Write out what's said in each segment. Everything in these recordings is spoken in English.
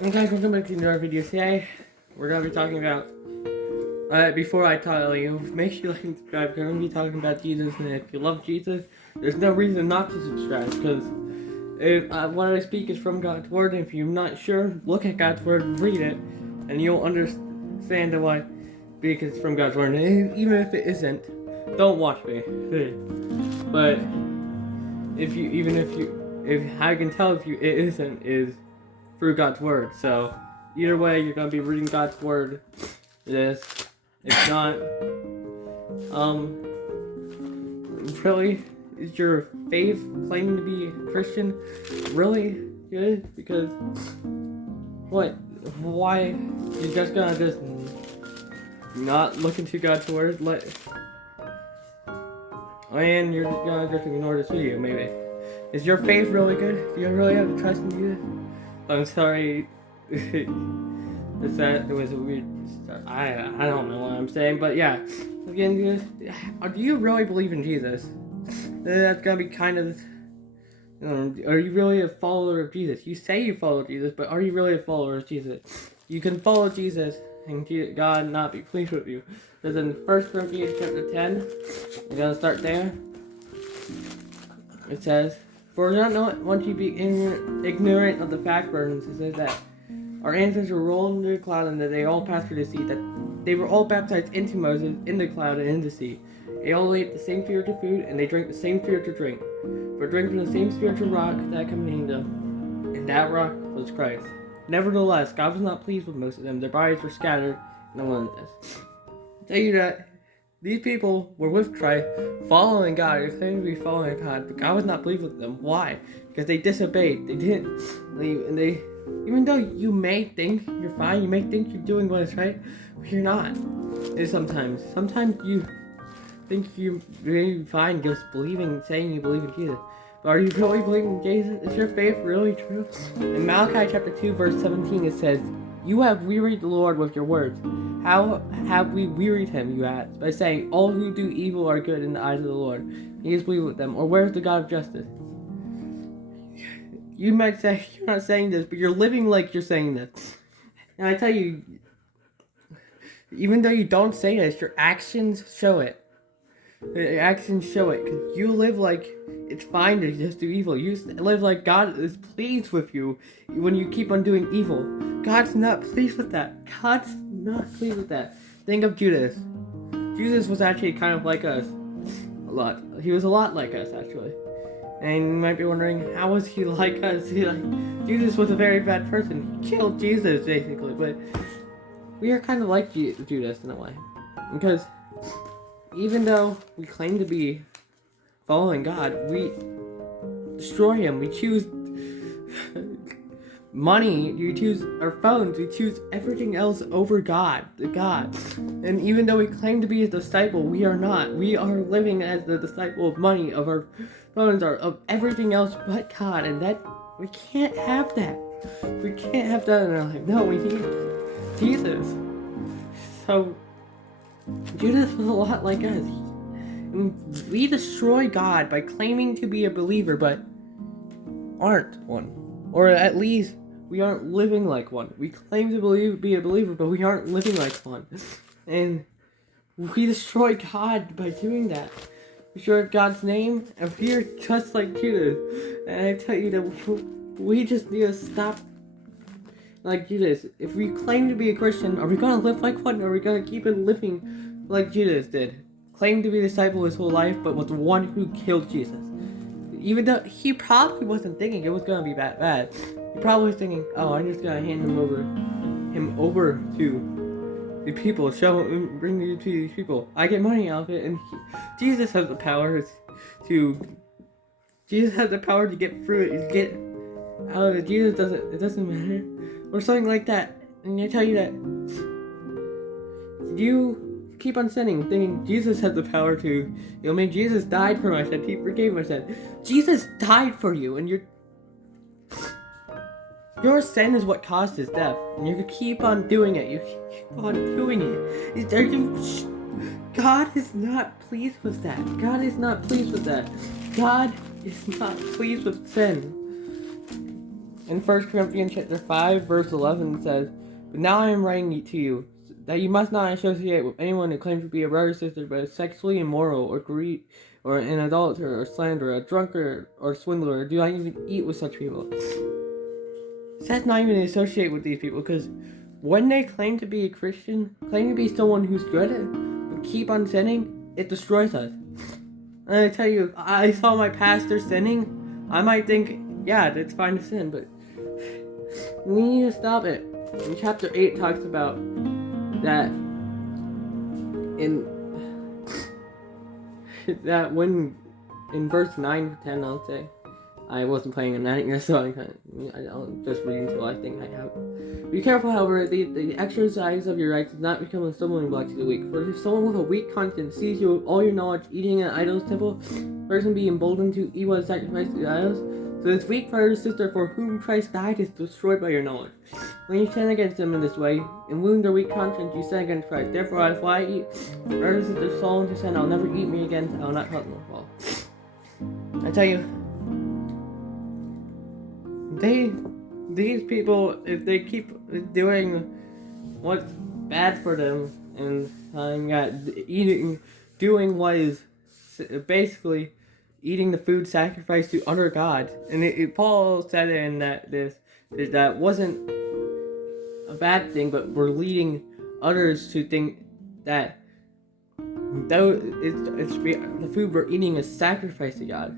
Hey guys, welcome back to another video. Today, we're going to be talking about, before I tell you, make sure you like and subscribe. We're going to be talking about Jesus, and if you love Jesus, there's no reason not to subscribe, because if what I speak is from God's Word, and if you're not sure, look at God's Word, read it, and you'll understand why, because it's from God's Word. And even if it isn't, don't watch me. But, if I can tell if it isn't, is through God's Word. So either way, you're gonna be reading God's Word. If not, really, is your faith claiming to be a Christian really good? Because why you're just gonna not look into God's Word, and you're gonna just ignore this video? Maybe is your faith really good? Do you really have trust in Jesus? I'm sorry. It was a weird start. I don't know what I'm saying, but yeah. Again, do you really believe in Jesus? That's gonna be kind of. Are you really a follower of Jesus? You say you follow Jesus, but are you really a follower of Jesus? You can follow Jesus and God not be pleased with you. Because in 1 Corinthians chapter 10, we're gonna start there. It says, "For not want you be ignorant of the fact, burdens," it says that our ancestors were rolled into the cloud and that they all passed through the sea, that they were all baptized into Moses in the cloud and in the sea. They all ate the same spiritual food and they drank the same spiritual drink. For drink from the same spiritual rock that accompanied them, and that rock was Christ. Nevertheless, God was not pleased with most of them. Their bodies were scattered in the wilderness. I tell you that these people were with Christ, following God. They claimed to be following God, but God was not pleased with them. Why? Because they disobeyed. They didn't leave, and they, even though you may think you're fine, you may think you're doing what is right, but you're not. And sometimes you think you're really fine just saying you believe in Jesus. But are you really believing in Jesus? Is your faith really true? In Malachi chapter 2, verse 17, it says, "You have wearied the Lord with your words. How have we wearied him, you ask, by saying, all who do evil are good in the eyes of the Lord. He is pleased with them. Or where's the God of justice?" You might say, you're not saying this, but you're living like you're saying this. And I tell you, even though you don't say this, your actions show it. Your actions show it, because you live like it's fine to just do evil. You live like God is pleased with you when you keep on doing evil. God's not pleased with that. God's not pleased with that. Think of Judas. Judas was actually kind of like us. A lot. He was a lot like us, actually. And you might be wondering, how was he like us? Judas was a very bad person. He killed Jesus, basically. But we are kind of like Judas in a way. Because even though we claim to be following God, we destroy him. We choose money, we choose our phones, we choose everything else over God. And even though we claim to be a disciple, we are not. We are living as the disciple of money, of our phones, of everything else but God. And that, we can't have that. We can't have that in our life. No, we need Jesus. So Judas was a lot like us. And we destroy God by claiming to be a believer, but aren't one. Or at least, we aren't living like one. We claim to be a believer, but we aren't living like one. And we destroy God by doing that. We destroy God's name, and we are just like Judas. And I tell you that we just need to stop like Judas. If we claim to be a Christian, are we going to live like one? Or are we going to keep on living like Judas did? Claimed to be a disciple his whole life, but was the one who killed Jesus. Even though he probably wasn't thinking it was going to be that bad. He probably was thinking, oh, I'm just going to hand him over to the people, bring you to these people. I get money out of it, and Jesus has the power to get through it, to get out of it. It doesn't matter. Or something like that. And I tell you that you keep on sinning, thinking Jesus has the power to, Jesus died for my sin, he forgave my sin. Jesus died for you, and your sin is what caused his death, and you keep on doing it. You keep on doing it. God is not pleased with that. God is not pleased with that. God is not pleased with sin. In 1 Corinthians chapter 5, verse 11, it says, "But now I am writing to you, that you must not associate with anyone who claims to be a brother or sister, but is sexually immoral, or greed, or an adulterer, or slanderer, a drunkard, or swindler, or do not even eat with such people." It says not even associate with these people, because when they claim to be a Christian, claim to be someone who's good, but keep on sinning, it destroys us. And I tell you, I saw my pastor sinning, I might think, yeah, it's fine to sin, but we need to stop it. In chapter 8 talks about that when in verse 9 to 10, I'll say, I wasn't playing in that year, so I'll just read until I think I have. Be careful, however, the exercise of your rights does not become a stumbling block to the weak. For if someone with a weak conscience sees you with all your knowledge eating at idol's temple, person be emboldened to eat what is sacrificed to the idols. So this weak brother or sister for whom Christ died is destroyed by your knowledge. When you sin against them in this way, and wound their weak conscience, you sin against Christ. Therefore, if I eat brother or sister's soul into sin, I'll never eat me again, I will not cause them to fall. I tell you, these people, if they keep doing what's bad for them and doing what is basically eating the food sacrificed to other gods, and Paul said in that wasn't a bad thing, but we're leading others to think that the food we're eating is sacrificed to God.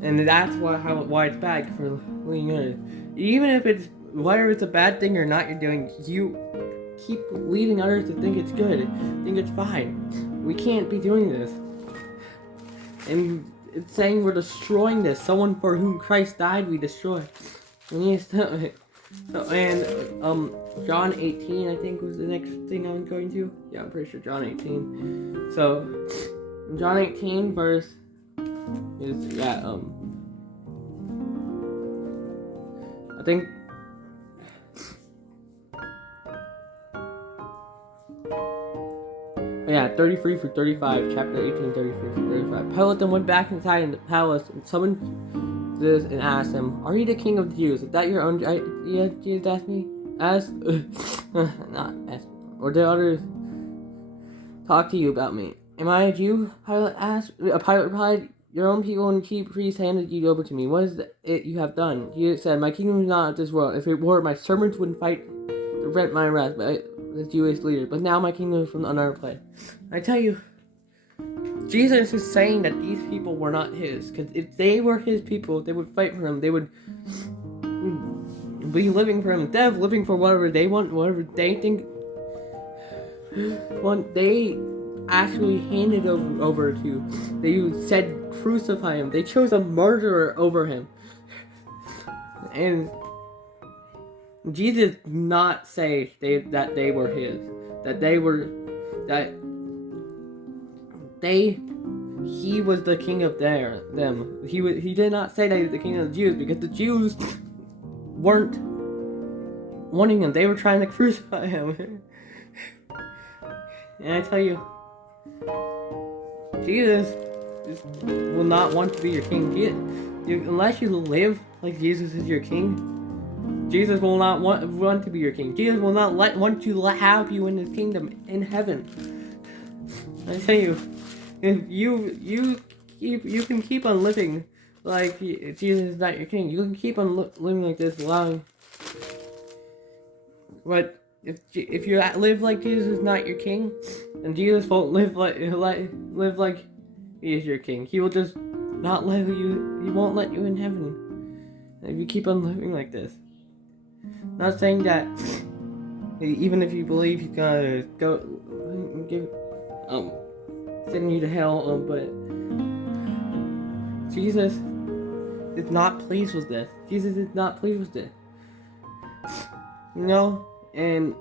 And that's why it's bad for leading others. Even if whether it's a bad thing or not you're doing, you keep leading others to think it's good, think it's fine. We can't be doing this. And it's saying we're destroying this. Someone for whom Christ died, we destroy. We need to stop it. John 18, I think, was the next thing I was going to. Yeah, I'm pretty sure John 18. So, John 18, verse is, I think, yeah, 33 through 35, chapter 18, 33 through 35. Pilate then went back inside in the palace and summoned Jesus and asked him, "Are you the king of the Jews? Is that your own idea?" Jesus asked me. Not asked. Or did others talk to you about me? Am I a Jew? Pilate asked. Pilate replied, "Your own people and chief priests handed you over to me. What is it you have done?" Jesus said, "My kingdom is not of this world. If it were, my servants wouldn't fight to prevent my arrest, but the Jewish leaders. But now my kingdom is from another place." I tell you, Jesus is saying that these people were not his. Because if they were his people, they would fight for him. They would be living for him instead of living for whatever they want, whatever they think. Well, they actually handed over to. They said crucify him. They chose a murderer over him. And Jesus did not say that they were his. He was the king of them. He did not say that he was the king of the Jews, because the Jews weren't wanting him. They were trying to crucify him. And I tell you, Jesus will not want to be your king. Unless you live like Jesus is your king, Jesus will not want to be your king. Jesus will not want to have you in his kingdom in heaven. I tell you, if you can keep on living like Jesus is not your king. You can keep on living like this long. But if you live like Jesus is not your king, then Jesus won't live like he is your king. He will just not let you. He won't let you in heaven if you keep on living like this. Not saying that even if you believe he's gonna send you to hell, but Jesus is not pleased with this. Jesus is not pleased with this. You know, in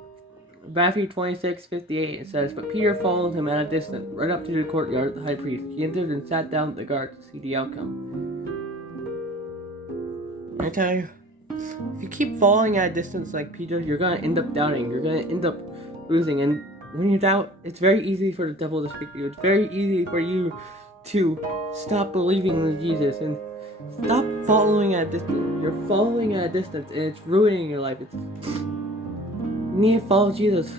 Matthew 26:58 it says, "But Peter followed him at a distance, right up to the courtyard of the high priest. He entered and sat down with the guard to see the outcome." I tell you, if you keep following at a distance like Peter, you're gonna end up doubting. You're gonna end up losing. And when you doubt, it's very easy for the devil to speak to you. It's very easy for you to stop believing in Jesus. And Stop following at a distance. You're following at a distance, and it's ruining your life. You need to follow Jesus.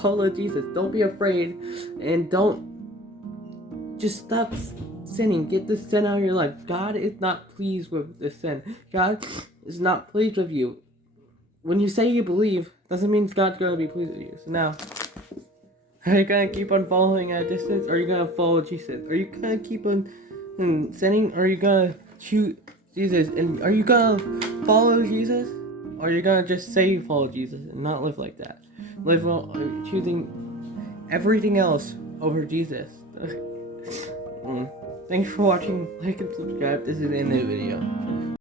Follow Jesus. Don't be afraid, and don't just stop sinning. Get the sin out of your life. God is not pleased with the sin. God is not pleased with you. When you say you believe, doesn't mean God's gonna be pleased with you. So now, are you gonna keep on following at a distance, or are you gonna follow Jesus? Are you gonna keep on sinning, or are you gonna choose Jesus? And are you gonna follow Jesus, or are you gonna just say you follow Jesus and not live like that? Live while choosing everything else over Jesus. Thanks for watching. Like and subscribe. This is the end of the video.